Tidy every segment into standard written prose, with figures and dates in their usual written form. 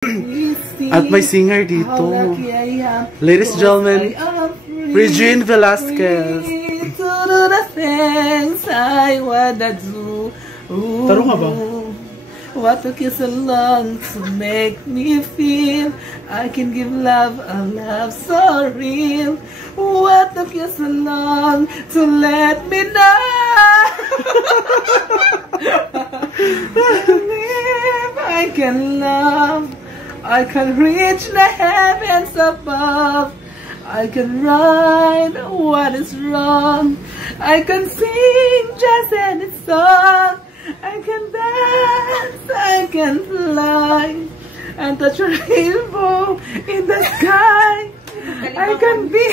At may singer dito. Ladies and gentlemen, Regine Velasquez. Taro nga ba? What took you so long to make me feel I can give love a love so real? What took you so long to let me know? I can love, I can reach the heavens above. I can write what is wrong. I can sing just any song. I can dance, I can fly, and touch a rainbow in the sky. I can be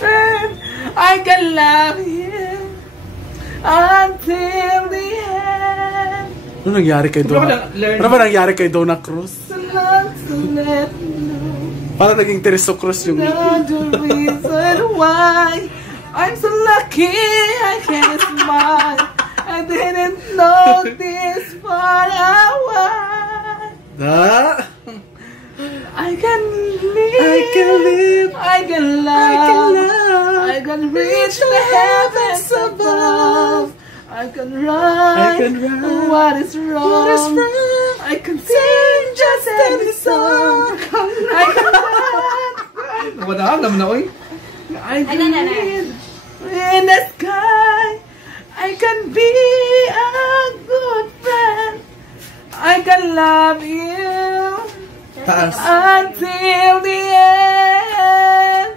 and I can love you until the end. Ano nangyari kay Donna? Ano ba nangyari kay Donna Cruz? Parang naging Teresa Cruz yung... The reason why I'm so lucky I can smile. I didn't know this far away. I can live, I can love, I can reach the heavens above. I can write what is wrong. I can sing just any song. I can dance. Wala naman na, oy. I can live in the sky. I can be a good friend. I can love you until the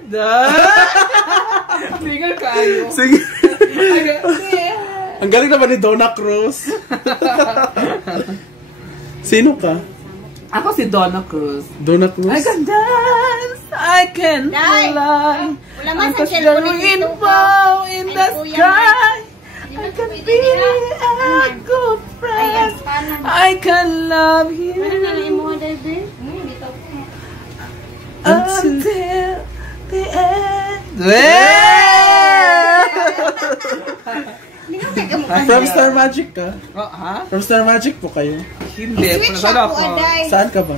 end. Singer kayo. Sige. Ang galing naman ni Donna Cruz. Sino ka? Ako si Donna Cruz. Donna Cruz? I can dance, I can fly. I can see the rainbow in the sky. I can be a good friend. I can love you until the end. From Star Magic ka? Ha? From Star Magic po kayo? Hindi. Saan ako? Saan ka ba?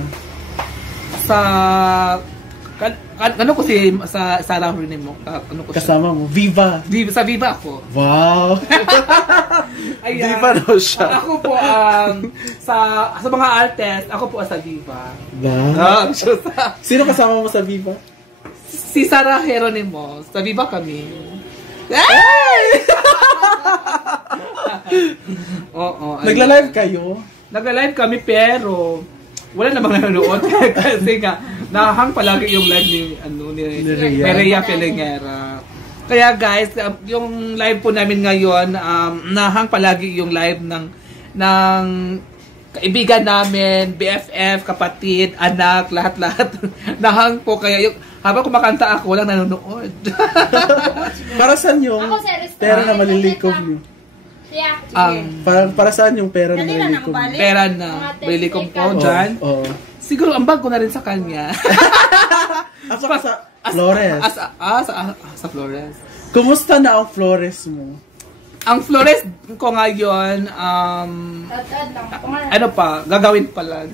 Sa... Ano ko si sa Sarah rin mo? Ano ko kasama mo? Viva. Sa Viva ako. Wow. Viva daw siya. Ako po sa mga artist, ako po sa Viva. Wow. Sino kasama mo sa Viva? Si Sarah Geronimo. Sa Viva kami. Oo. Nagla-live kayo? Nagla-live kami pero wala namang nanonood kasi nga nahang palagi yung live ni Rhea Pelengera. Kaya guys, yung live po namin ngayon, nahang palagi yung live ng kaibigan namin, BFF, kapatid, anak, lahat-lahat. Nahang po kaya yung habang kumakanta ako, walang nanonood. Para saan yung pera na malilikom niyo? Para saan yung pera na malilikom? Pera na malilikom po dyan. Siguro ambag ko na rin sa kanya. Sa Flores. Sa Flores. Kumusta na ang Flores mo? Ang Flores ko ngayon, ano pa, gagawin pa lang.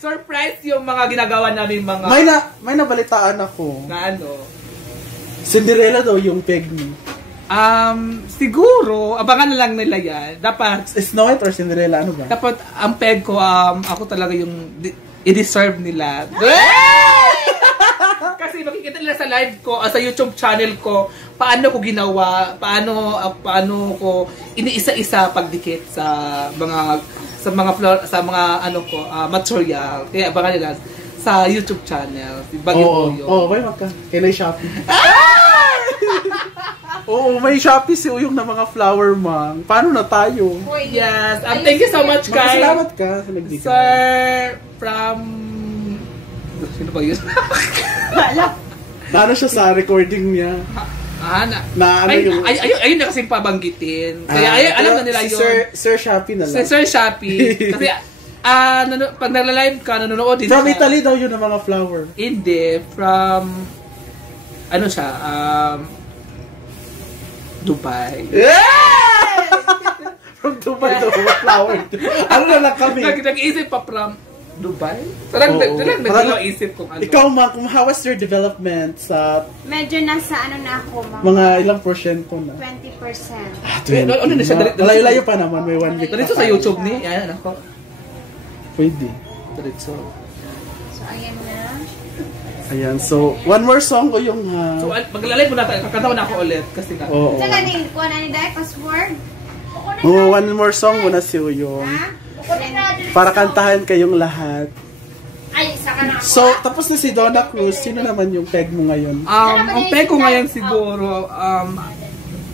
Surprise yung mga ginagawa namin mga... May nabalitaan ako. Na ano? Cinderella daw yung peg mo. Siguro, abangan na lang nila yan. Dapat... Snow White or Cinderella? Ano ba? Dapat, ang peg ko, ako talaga yung i-deserve nila. Kasi makikita nila sa live ko, sa YouTube channel ko, paano ko ginawa, paano ko iniisa-isa pagdikit sa mga ano ko, material. Kaya abangan nila sa YouTube channel. Bagyo ko yun. May magka. Kailan Shopee? Oo, may Shopee si Uyong na mga flower mang. Paano na tayo? Yes. Thank you so much, guys. Salamat ka sa nagbigay. Sir, from... Sino ba yun? Paano siya sa recording niya? Ayun na kasing pabanggitin. Kaya alam na nila yun. Sir Shopee na lang. Sir Shopee. Kasi pag nagla-live ka, nanonood din from Italy daw yun ang mga flower. Hindi. From... Ano siya? Dubai. From Dubai to flower. Ano na lang kami? Nag-iisip pa from Dubai? Parang nag-iisip kung ano. Ikaw, ma'am, how was your development sa... Medyo nasa ano na ako, ma'am. Mga ilang porsyento na? 20%. Ano na siya? Layo-layo pa naman, may 1 week. Dito sa YouTube ni, ayan ako. Pwede. Dito. So, ayan na. Ayan, so, one more song ko yung... So, maglalay mo na tayo. Kakatawa na ako ulit. Kasi nga. Oo. Saka din, kuha na ni Dai, password. One more song muna siyo yung... Ha? Para kantahan kayong lahat. Ay, saka na ako. So, tapos na si Donna Cruz. Sino naman yung peg mo ngayon? Ang peg ko ngayon siguro,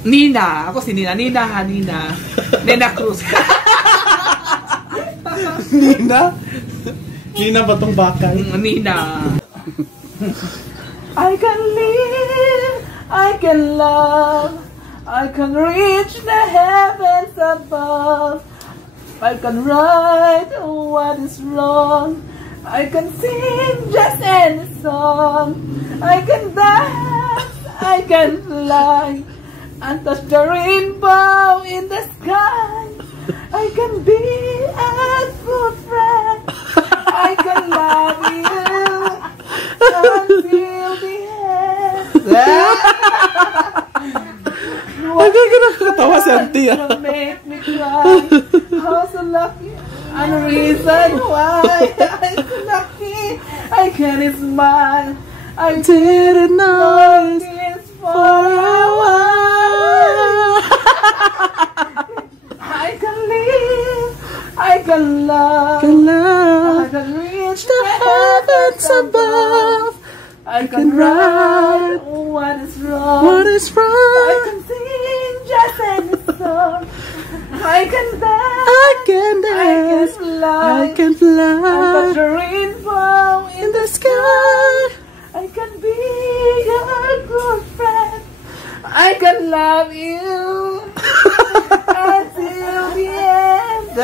Nina. Ako si Nina. Nina Cruz. Nina? Nina ba tong bakal? Nina. I can live, I can love, I can reach the heavens above. I can write what is wrong. I can sing just any song. I can dance, I can fly, and touch the rainbow in the sky. I can be a good friend. I can love you until the end. Ang nakakatawa si Auntie. You make me cry. How so lucky. And the reason why I'm so lucky. I can't smile. I Didn't know this for a while. I can live. I can love. I can reach the heavens above. I can write what is wrong. What is I wrong? can sing just any song. I can dance. I can dance. I can I touch fly the rainbow in the sky. I can be your good friend. I can love you until the end.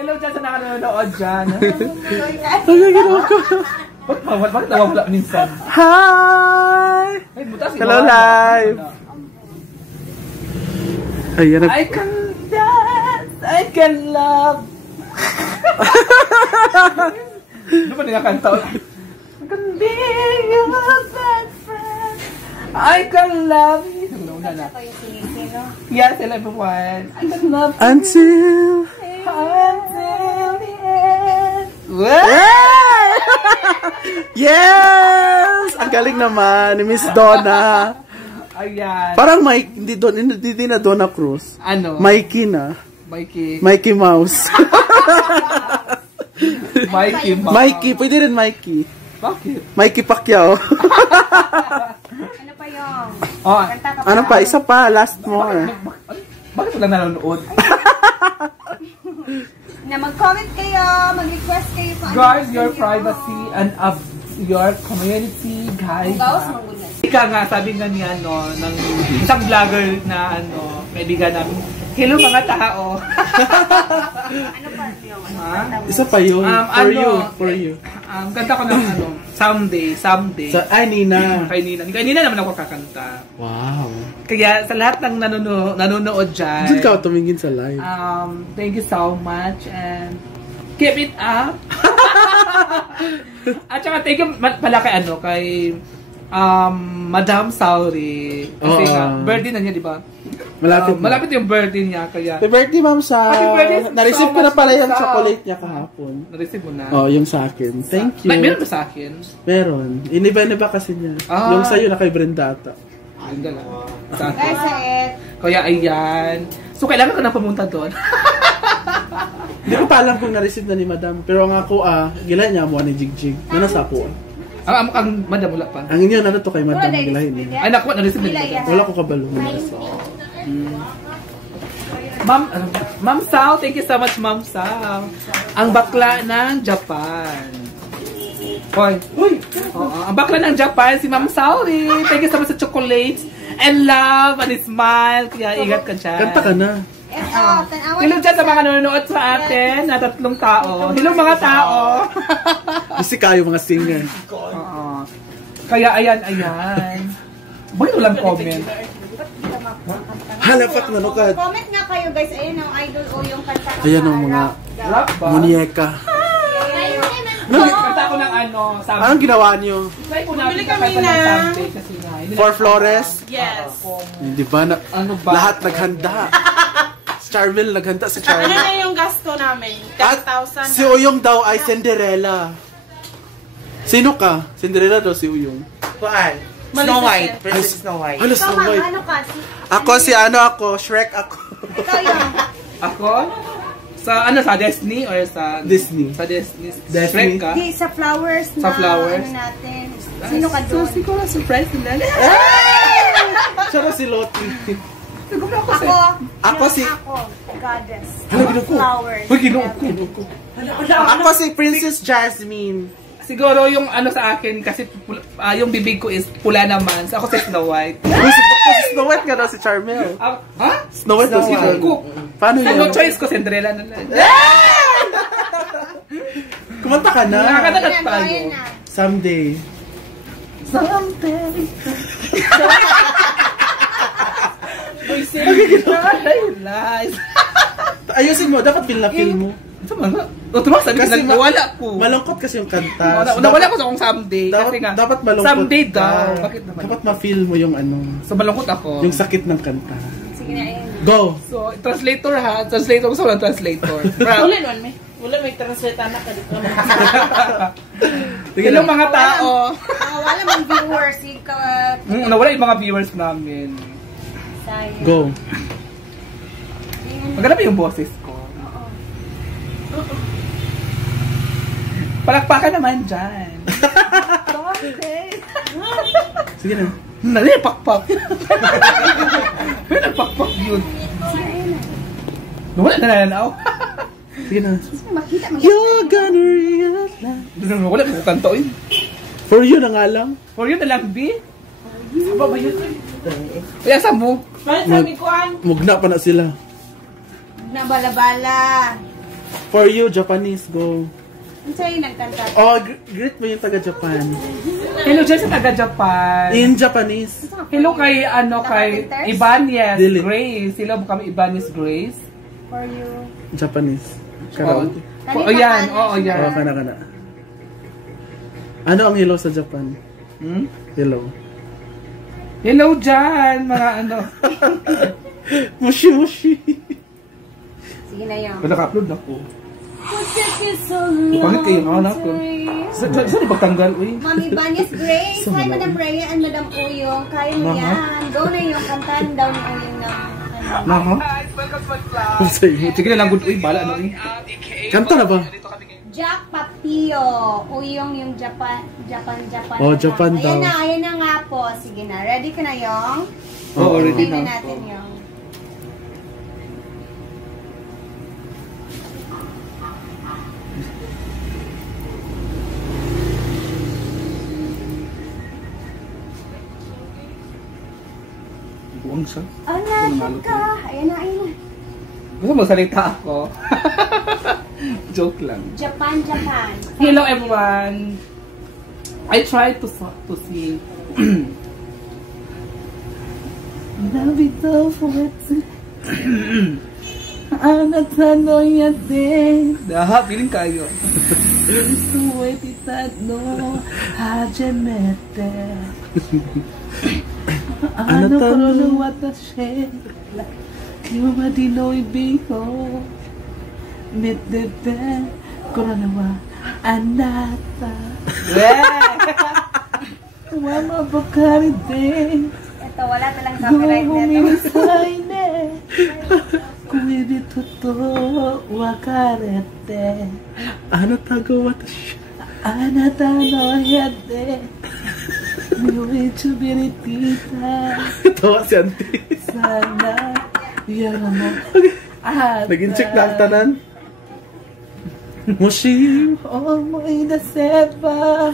Hello dyan sa nakanonood dyan. Ang ginawa ko. Bakit nawawala minsan? Hi! Ay, butas, Hello, live! Ayan, I can dance. I can love. Ano ba nilakanta? I can be your best friend. I can love you. Ako yung sinisino. Yes, everyone. I can love you until... until the end. Yes! Ang galing naman ni Miss Donna. Ayan. Parang Mike, hindi na Donna Cruz. Ano? Mikey na. Mikey. Mikey Mouse. Mikey. Mikey, pwede rin Mikey. Bakit? Mikey Pacquiao. Ano pa yung? Oh, Kanta ka pa. Ano pa? Isa pa, last more. bakit wala nanonood? Na mag-comment kayo, mag-request kayo kung Guard ano your gusto niyo. privacy and of your community, guys. Bawas muna. Ika nga, sabi nga niya, no, ng isang vlogger na, kaibigan namin. Hello mga tao. Ano pa yung ano? Ha? Isa pa yun. For you. Kanta ko ng someday. Ay, Nina. Kay Nina naman ako kakanta. Wow. Kaya sa lahat ng nanonood dyan, Diyan ka tumingin sa live. thank you so much and keep it up. At saka thank you pala kay Madam Sauri. Kasi nga, birthday na niya, di ba? Malapit yung birthday niya, kaya... Happy birthday, ma'am, sa... Happy birthday, Na-receive so ko na much, pala yung Ma'am. chocolate niya kahapon. Na-receive mo na? Oh, yung sa akin. Thank you. Meron ba sa akin? Meron. Iniba-niba kasi niya. Ah. Yung sa'yo na kay Brenda ata. Ayun na lang. Sa akin. Guys, sa it. Kaya ayan. So, kailangan ko na pumunta doon. Hindi ko pa alam kung na-receive na ni Madam. Pero ang ako, gilay niya mo ni Jigjig. Na nasa ako. Ang madam, wala pa. Ang inyo, ano to kay Madam, gilahin niya. Ay, naku, na-receive na nila. Wala ko kabalo. Ma'am Sao, thank you so much, Ma'am Sao. Ang bakla ng Japan. Uy! Ang bakla ng Japan, si Ma'am Sauri. Thank you so much sa chocolates and love and smile. Kaya ingat ka dyan. Kanta ka na. Ito, tanawan. Hello dyan sa mga nanonood sa atin na 3 tao. Hello mga tao. Kasi kayo mga singer. Oo. Kaya ayan. Bakit walang comment? Halafak na nukad. Comment nga kayo guys. Ayun ang idol o yung kanta ko. Ayan ang mga Rap ba? munyeka. Kanta ko ng ano, sabi. Anong ginawa niyo? Try ko na Bumili kanta kami ng na- someday kasi nga. hindi For na- Flores? Yes. Di ba na, Ano ba? lahat naghanda. Si Charmel naghanda si Ano Charmel. na yung gasto namin? At 10,000 si Uyong daw ay Cinderella. Sino ka? Cinderella daw si Uyong. Kuan? Maliit Snow na White. yan. Princess Snow White. Ano, Ikaw Snow ma'am, White? ano ka? Ako si ano ako, Shrek ako. Ikaw yun. Ako? Sa ano, sa Disney or sa... Disney. Sa Disney. Disney. Shrek ka? Di, sa flowers na Sa flowers? ano natin. Sino ka So, doon? siguro surprise nila. Siya na si Lottie. Siguro ako Ako. Ako si- Ako. Goddess. Ano, ginuko? Flowers. Uy, ginuko. Ako si Princess Jasmine. Siguro yung ano sa akin, kasi yung bibig ko is pula naman. So, ako si Snow White. Uy, si Snow White nga daw si Charmel. Ha? Snow White daw si Snow White. Charmel. Paano Ano yun? choice ko? Cinderella na lang. Kumanta ka na. Nakakanta Ayan na, tayo. ayan na. Someday. Someday. Uy, sige. Lies. Ayusin mo, dapat feel na feel mo. Ito mga. O, diba? Sabi ko, Kasi nawala ko. Malungkot kasi yung kanta. Nawala ko sa akong someday. Dapat, Kasi nga, dapat malungkot someday ka. daw. Bakit naman? Dapat ma-feel mo yung ano, So, malungkot ako. yung sakit ng kanta. Sige na, ayan. Go! So, translator ha. Translator. Gusto ko ng translator. Wala naman may. Wala may translate anak ka dito. Sige Hello lang. mga tao. Wala mang viewers. Ikaw, Nawala yung mga viewers namin. sayang. Go. Maganda ba yung boses ko? Palakpakan naman dyan. Okay. Sige na. Nali, pakpak. May nagpakpak yun. Nawala na nananaw. Sige na. Makita, You're gonna realize. Wala ko kanto yun. For you na nga lang. For you na lang, B? Aba ba yun? Kaya sa mo? Bakit sabi ko an? Mugna pa na sila. na bala-bala. For you, Japanese. Go. Ang sa'yo nagkanta. Oh, greet mo yung taga-Japan. Hello dyan sa taga-Japan. In Japanese. Hello kay, ano, kay Nakapinters? Ibanez Dili. Grace. Hello kami Ibanez Grace. For you. Japanese. Oh, Karaoke. oh, yan. Oo, yan. Oh, kana. Ano ang hello sa Japan? Hmm? Hello. Hello dyan, mga ano. Mushi mushi. Sige na yun. Naka-upload na ko. Pangit kayo, anak ko. Saan ipagtanggal, uy? Mami Banyas Grace. Hi, Madam Rhea and Madam Uyong. Kaya mo yan. Go na yung kantaan daw ni Uyong ng ano. Nako. Sa'yo. Sige na lang, good, uy. Bala na, uy. Kanta na ba? Jack Papio. Uyong yung Japan. Oh, Japan daw. Ayan na nga po. Sige na. Ready ka na yung? Oo, ready Ready na. natin yung. Buwang siya. Anak ka. Ayan na. Gusto mo salita ako? Joke lang. Japan. Hello everyone. I tried to sing. Nabito fuerte. Anatano yate. Daha, piling kayo. Suwetitado hajimete. Anatano no watashi. Kiwa di no ibigo. Mitete. Korona wa anata. Wama bakari din. Ito, wala talang copyright nito. Kuidito to wakarete. Anatago watashi. Anata no yate. Miwichu biritita. Tawa si auntie. Sana yan mo. Naging check na ang tanan. Mushi. Omoy na seba.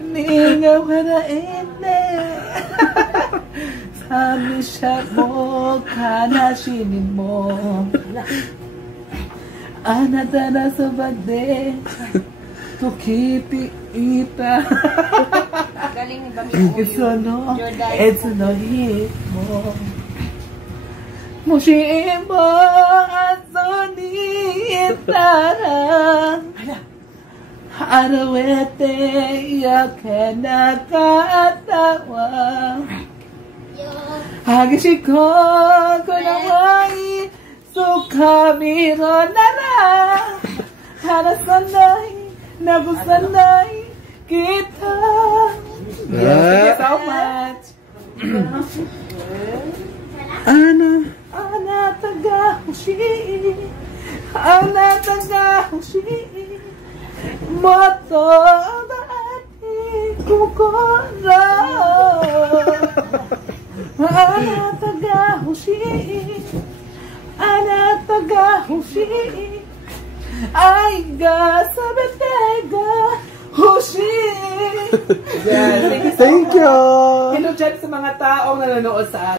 Ninga wala ine. Sami siya mo, kanashinin mo. Anata na sa bade. Tukiti ita. Galing ni Bami Uyong. It's no hit mo. Mushimbo Anthony Tara Arawete Yakenaka Atawa Hagishiko Konawai Sukamiro Nara Harasanai Nabusanai Kita. Thank you so much. Anatagahushi Moto Dati Kukora Anatagahushi Aiga Sabetega Hushi. Yes, Thank you. Hello dyan sa mga taong nanonood sa atin.